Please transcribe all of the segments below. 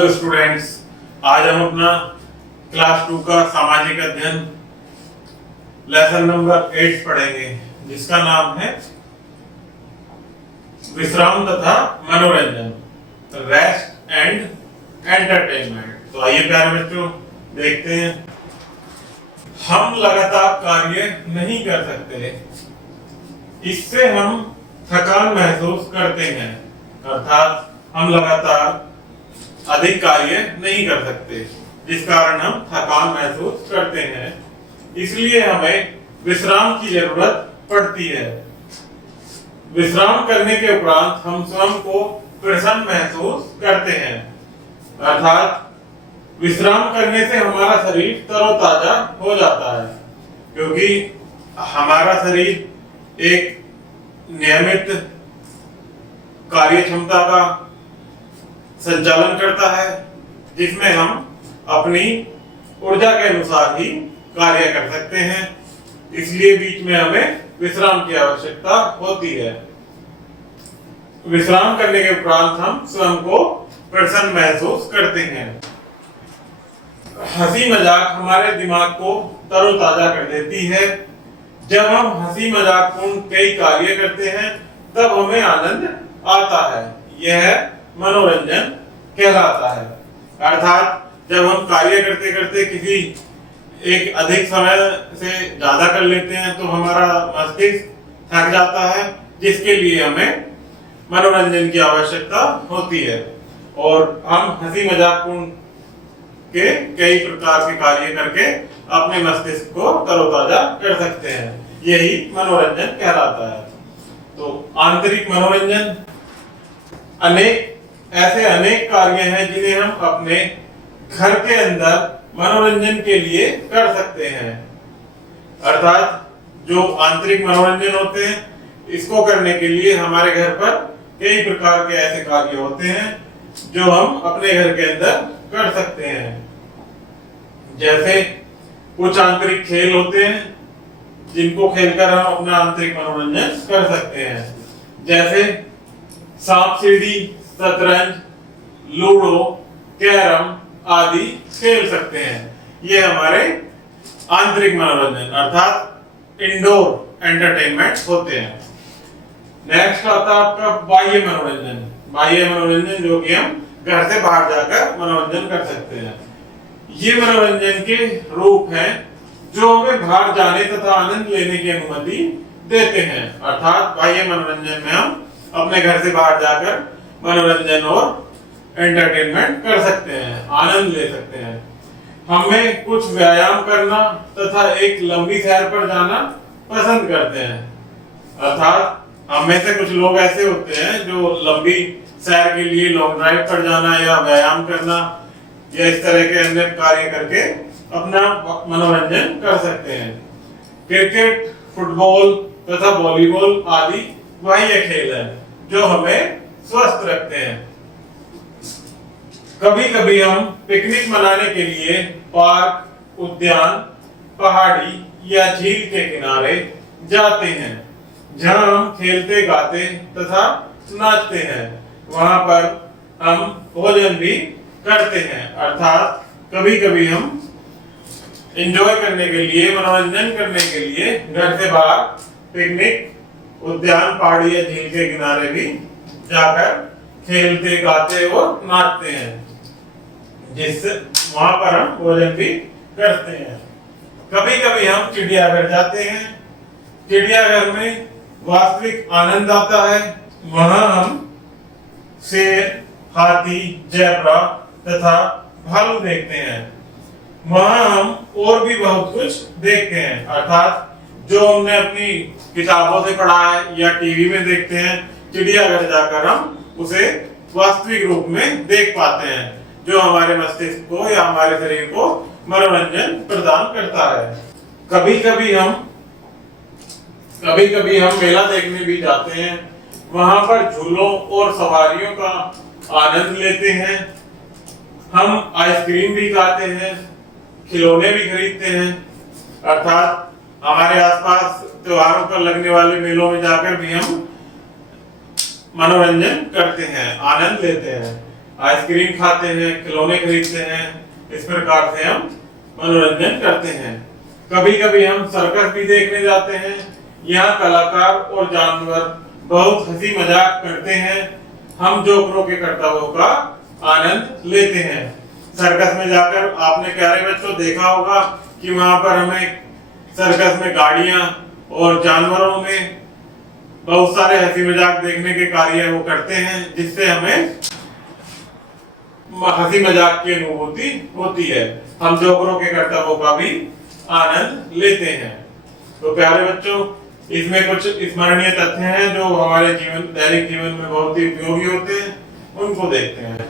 Hello students, आज हम अपना क्लास 2 का सामाजिक अध्ययन लेसन नंबर 8 पढ़ेंगे, जिसका नाम है विश्राम तथा मनोरंजन, रेस्ट एंड एंटरटेनमेंट। तो आइए प्यारे बच्चों, देखते हैं। हम लगातार कार्य नहीं कर सकते, इससे हम थकान महसूस करते हैं। अर्थात हम लगातार अधिक कार्य नहीं कर सकते, जिस कारण हम थकान महसूस करते हैं। इसलिए हमें विश्राम की जरूरत पड़ती है। विश्राम करने के उपरांत हम स्वयं को प्रसन्न महसूस करते हैं। अर्थात विश्राम करने से हमारा शरीर तरोताजा हो जाता है, क्योंकि हमारा शरीर एक नियमित कार्य क्षमता का संचालन करता है, जिसमें हम अपनी ऊर्जा के अनुसार ही कार्य कर सकते हैं। इसलिए बीच में हमें विश्राम की आवश्यकता होती है। विश्राम करने के उपरांत हम स्वयं को प्रसन्न महसूस करते हैं। हंसी मजाक हमारे दिमाग को तरोताजा कर देती है। जब हम हंसी मजाक पूर्ण कई कार्य करते हैं, तब हमें आनंद आता है। यह मनोरंजन कहलाता है। अर्थात जब हम कार्य करते करते किसी एक अधिक समय से ज्यादा कर लेते हैं, तो हमारा मस्तिष्क थक जाता है, जिसके लिए हमें मनोरंजन की आवश्यकता होती है। और हम हंसी मजाक पूर्ण के कई प्रकार के कार्य करके अपने मस्तिष्क को तरोताजा कर सकते हैं। यही मनोरंजन कहलाता है। तो आंतरिक मनोरंजन अनेक कार्य हैं जिन्हें हम अपने घर के अंदर मनोरंजन के लिए कर सकते हैं। अर्थात जो आंतरिक मनोरंजन होते हैं, इसको करने के लिए हमारे घर पर कई प्रकार के ऐसे कार्य होते हैं जो हम अपने घर के अंदर कर सकते हैं। जैसे कुछ आंतरिक खेल होते हैं जिनको खेलकर हम अपना आंतरिक मनोरंजन कर सकते हैं। जैसे सांप सीढ़ी, शतरंज, लूडो, कैरम आदि खेल सकते हैं। ये हमारे आंतरिक मनोरंजन अर्थात इंडोर एंटरटेनमेंट होते हैं। नेक्स्ट आता है आपका बाह्य मनोरंजन। बाह्य मनोरंजन जो कि हम घर से बाहर जाकर मनोरंजन कर सकते हैं। ये मनोरंजन के रूप हैं जो हमें बाहर जाने तथा आनंद लेने की अनुमति देते हैं। अर्थात बाह्य मनोरंजन में हम अपने घर से बाहर जाकर मनोरंजन और एंटरटेनमेंट कर सकते हैं, आनंद ले सकते हैं। हमें कुछ व्यायाम करना तथा एक लंबी सैर पर जाना पसंद करते हैं। अर्थात हम में से कुछ लोग ऐसे होते हैं जो लंबी सैर के लिए लॉन्ग ड्राइव पर जाना या व्यायाम करना या इस तरह के अन्य कार्य करके अपना मनोरंजन कर सकते हैं। क्रिकेट, फुटबॉल तथा वॉलीबॉल आदि बाह्य खेल है जो हमें स्वस्थ रखते हैं। कभी कभी हम पिकनिक मनाने के लिए पार्क, उद्यान, पहाड़ी या झील के किनारे जाते हैं, जहां हम खेलते, गाते तथा नाचते हैं। वहां पर हम भोजन भी करते हैं। अर्थात कभी कभी हम एंजॉय करने के लिए, मनोरंजन करने के लिए घर से बाहर पिकनिक, उद्यान, पहाड़ी या झील के किनारे भी जाकर खेलते, गाते और नाचते हैं, जिससे वहां पर हम भोजन भी करते हैं। कभी कभी हम चिड़ियाघर जाते हैं। चिड़ियाघर में वास्तविक आनंद आता है। वहां हम शेर, हाथी, ज़ेब्रा तथा भालू देखते हैं। वहां हम और भी बहुत कुछ देखते हैं। अर्थात जो हमने अपनी किताबों से पढ़ा है या टीवी में देखते हैं, चिड़ियाघर जाकर हम उसे वास्तविक रूप में देख पाते हैं, जो हमारे मस्तिष्क को या हमारे शरीर को मनोरंजन प्रदान करता है। कभी कभी हम मेला देखने भी जाते हैं। वहां पर झूलों और सवारियों का आनंद लेते हैं। हम आइसक्रीम भी खाते हैं, खिलौने भी खरीदते हैं। अर्थात हमारे आसपास त्योहारों पर लगने वाले मेलों में जाकर भी हम मनोरंजन करते हैं, आनंद लेते हैं। आइसक्रीम खाते हैं, खिलौने खरीदते हैं। इस प्रकार से हम मनोरंजन करते हैं। कभी कभी हम सर्कस भी देखने जाते हैं। यहाँ कलाकार और जानवर बहुत हंसी मजाक करते हैं। हम जोकरों के करतव्यों का आनंद लेते हैं। सर्कस में जाकर आपने प्यारे बच्चों देखा होगा कि वहां पर हमें सर्कस में गाड़ियां और जानवरों में बहुत सारे हंसी मजाक देखने के कार्य वो करते हैं, जिससे हमें हंसी मजाक की अनुभूति होती है। हम जोकरों के कर्तव्यों का भी आनंद लेते हैं। तो प्यारे बच्चों, इसमें कुछ स्मरणीय तथ्य हैं जो हमारे दैनिक जीवन में बहुत ही उपयोगी होते हैं, उनको देखते हैं।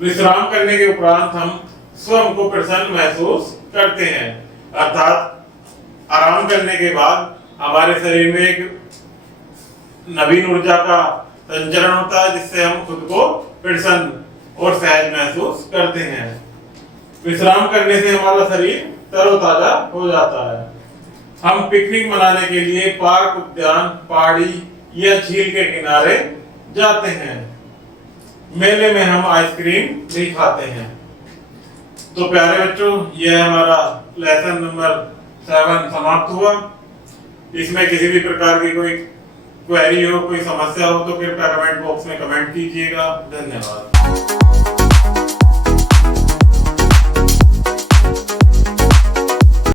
विश्राम करने के उपरांत हम स्वयं को प्रसन्न महसूस करते हैं, अर्थात आराम करने के बाद हमारे शरीर में एक नवीन ऊर्जा का संचरण होता है, जिससे हम खुद को प्रसन्न और सहज महसूस करते हैं। विश्राम करने से हमारा शरीर तरोताजा हो जाता है। हम पिकनिक मनाने के लिए पार्क, उद्यान, पहाड़ी या झील के किनारे जाते हैं। मेले में हम आइसक्रीम भी खाते हैं। तो प्यारे बच्चों, यह हमारा लेसन नंबर 7 समाप्त हुआ। इसमें किसी भी प्रकार की कोई क्वेरी हो, कोई समस्या हो तो कृपया कमेंट बॉक्स में कमेंट कीजिएगा। धन्यवाद।